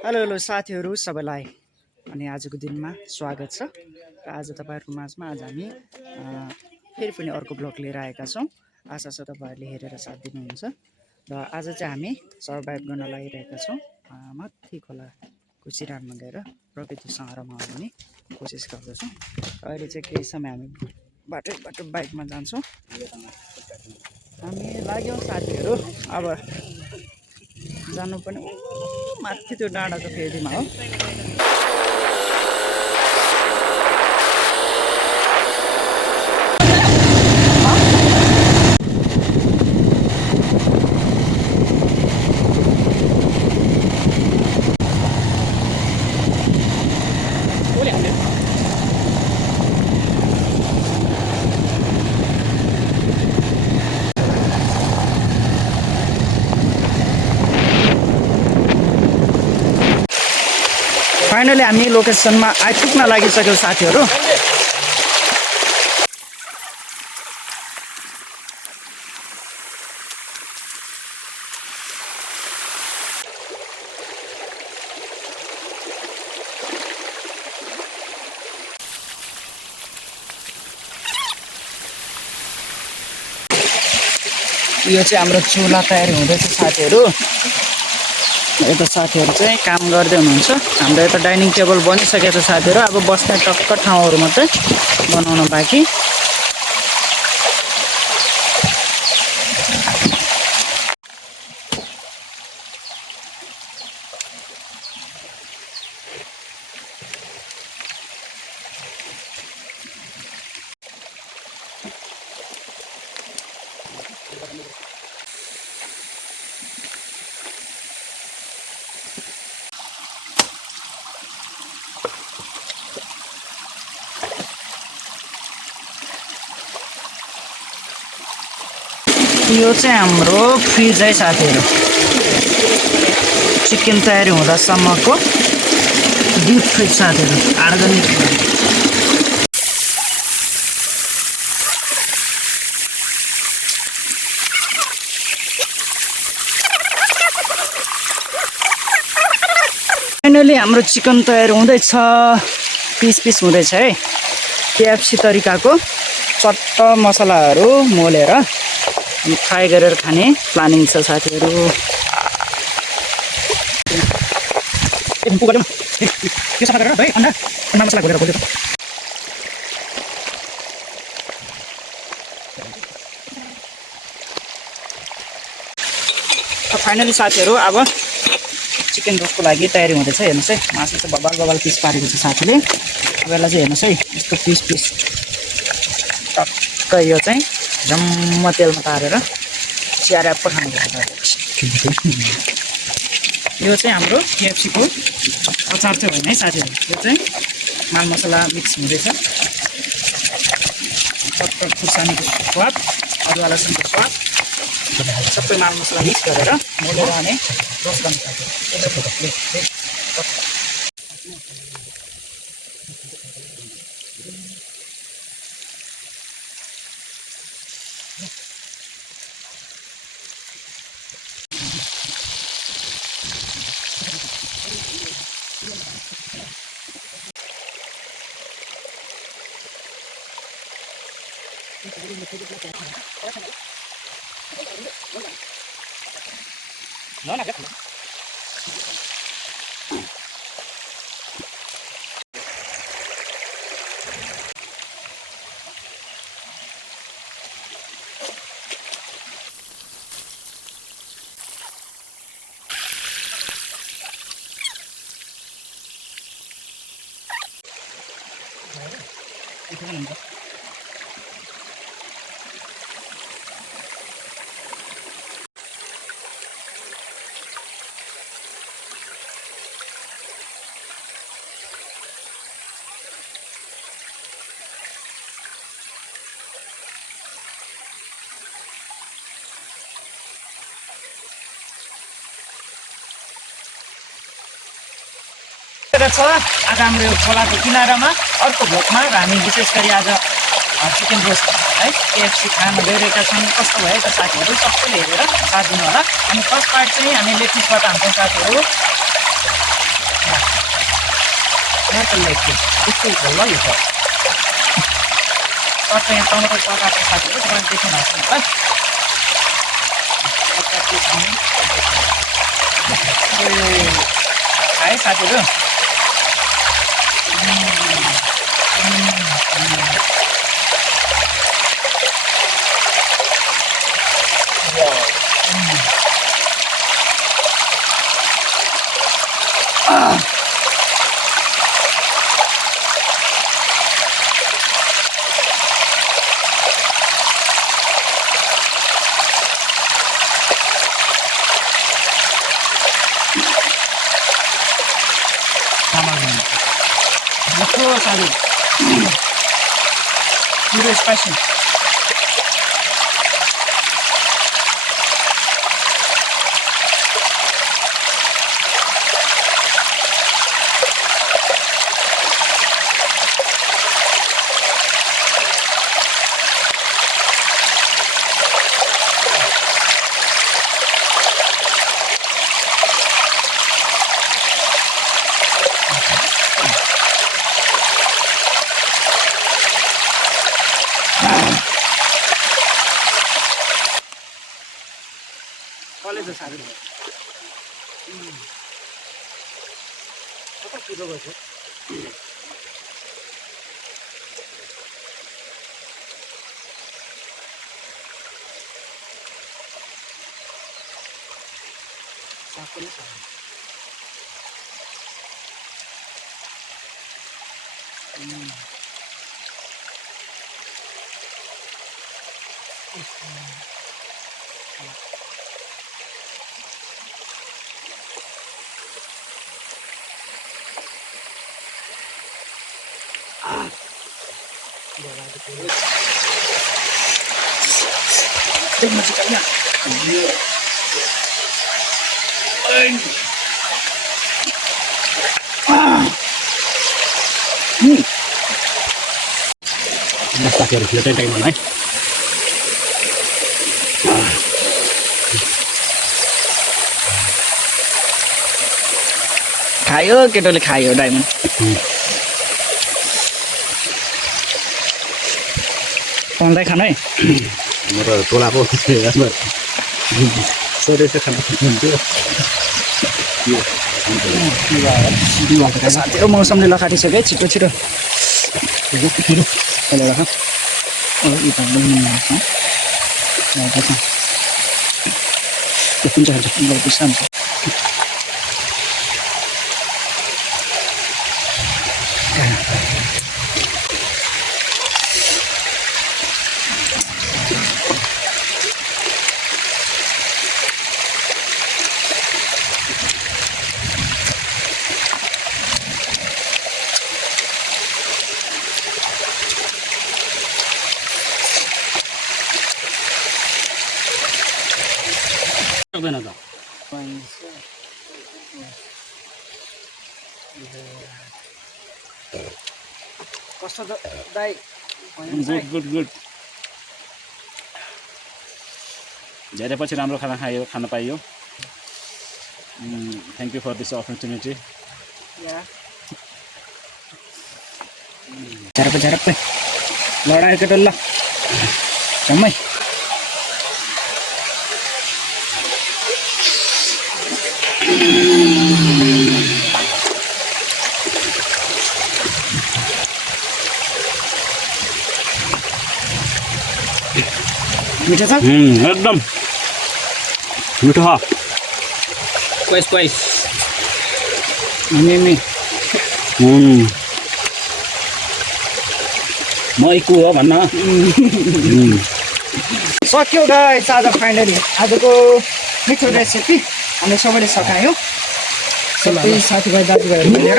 Hello hello साथीहरू सबैलाई अनि आजको दिनमा स्वागत छ र आज तपाईहरुको माझमा आज हामी फेरि पनि अर्को ब्लग लिएर आएका छौं। आशा छ तपाईहरुले हेरेर साथ दिनुहुन्छ र आज चाहिँ हामी सर्भाइभ गर्न लागिरहेका छौं। माथि खोलाको सिरानमा गएर प्रकृतिसँग रमाउने कोसिस गर्दछौं। अहिले चाहिँ केही समय हामी बाटो बाइकमा जान्छौं। हामी लाग्यौं साथीहरू अब जानु पनि माथि त्यो डाँडाको फेदीमा हो। फाइनली हामी लोकेसनमा आइपुग्न लागिसक्यौं साथीहरू। यो चाहिँ हाम्रो चुला तयारी हुँदैछ साथीहरू। यता साथीहरू चाहिँ काम गर्दै हुनुहुन्छ। हाम्रो यता डाइनिङ टेबल बनिसकेको छ साथीहरू। अब बस्ने टक्क ठाउँहरू मात्रै बनाउन बाँकी। यो चाहिँ हाम्रो फ्रिज है साथीहरू। चिकन तयारी हुँदासम्मको डिप फ्रिज साथीहरू। अर्ग्यानिक फाइनली हाम्रो चिकन तयार हुँदैछ। पिस हुँदैछ है। केएफसी तरिकाको चट्ट मसलाहरू मोलेर फ्राई गरेर खाने प्लानिङ छ साथीहरू। फाइनली साथीहरू अब चिकन रोस्टको लागि तयारी हुँदैछ। हेर्नुहोस् है, मासु चाहिँ बबाल पिस पारेको छ साथीले। अब यसलाई चाहिँ हेर्नुहोस् है, यस्तो पिस टक्क यो चाहिँ जम्मा तेलमा तारेर च्याराप खानुपर्छ। यो चाहिँ हाम्रो केएफसीको अचार चाहिँ होइन है साथीहरू। यो चाहिँ माल मसला मिक्स हुँदैछ। चटपट खुर्सानीको स्वाद, अदुवा लसुनको स्वाद, सबै माल मसला मिक्स गरेर मोलेर अनि रोस्ट गर्न सक्छ। छ आज हाम्रो यो खोलाको किनारामा अर्को भ्लगमा हामी विशेष गरी आज चिकन रोस्ट है केएफसी खान गइरहेका छौँ। कस्तो भयो त साथीहरू, सबैले हेरेर साथ दिनु होला। अनि फर्स्ट पार्ट चाहिँ हामी लेटिसबाट हान्छौँ साथीहरू। माटनलाई त्यस्तो ल यो छ तपाईँ यहाँ टमाटर पकाएको साथीहरू तपाईँले देख्नु भएको छ है खाए साथीहरू मिठो साथी पुरो स्पाइसी कलेज साह्रै कता कुरो गर्छ साफ पनि छ साथीहरू फिल्टर टाइम है खायो केटोले खायो डायमन्ड पाउँदै खानु है म त टोलाको सोधेछ खानु साथीहरू मौसमले लखाटिसक्यो है छिटो छिटो सक्दैन त कस्तो दाइ गुड गुड गुड धेरै पछि राम्रो खाना खान पाइयो thank you for this opportunity झरप्पै लडायो केटो ल जम्मै मिठो छ एकदम मिठो क्वाइस क्वाइस मिमी मैको हो भन्न सक्यो गाइस आज फाइनली आजको मिठो रेसिपी हामी सबैले सकायौँ सबै साथीभाइ दाजुभाइहरू मिलेर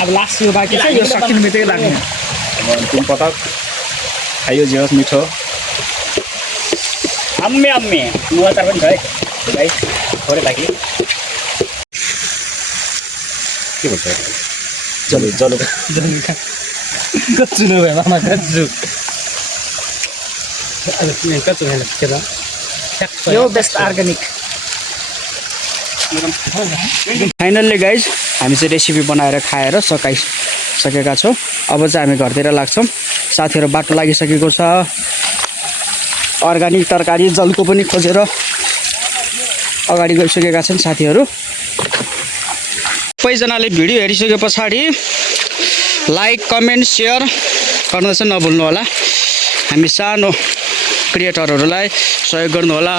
अब लास्ट यो बाँकी छ यो सकिने बित्तिकै लाग्ने अन्तिम पटक खाइयो जे होस् मिठो आम्मे आम्मे अचार पनि छ है गाइस थोरै बाँकी के भन्छ जलो जलो कच्चु नभए मामा कच्चु यो बेस्ट अर्ग्यानिक फाइनल्ली गाइज हामी चाहिँ रेसिपी बनाएर खाएर सकाइसकेका छौँ। अब चाहिँ हामी घरतिर लाग्छौँ। साथीहरू बाटो लागिसकेको छ। अर्ग्यानिक तरकारी जलको पनि खोजेर अगाडि गइसकेका छन् साथीहरू। सबैजनाले भिडियो हेरिसके पछाडि लाइक कमेन्ट सेयर गर्न चाहिँ नभुल्नु होला। हामी सानो क्रिएटरहरूलाई सहयोग गर्नु होला।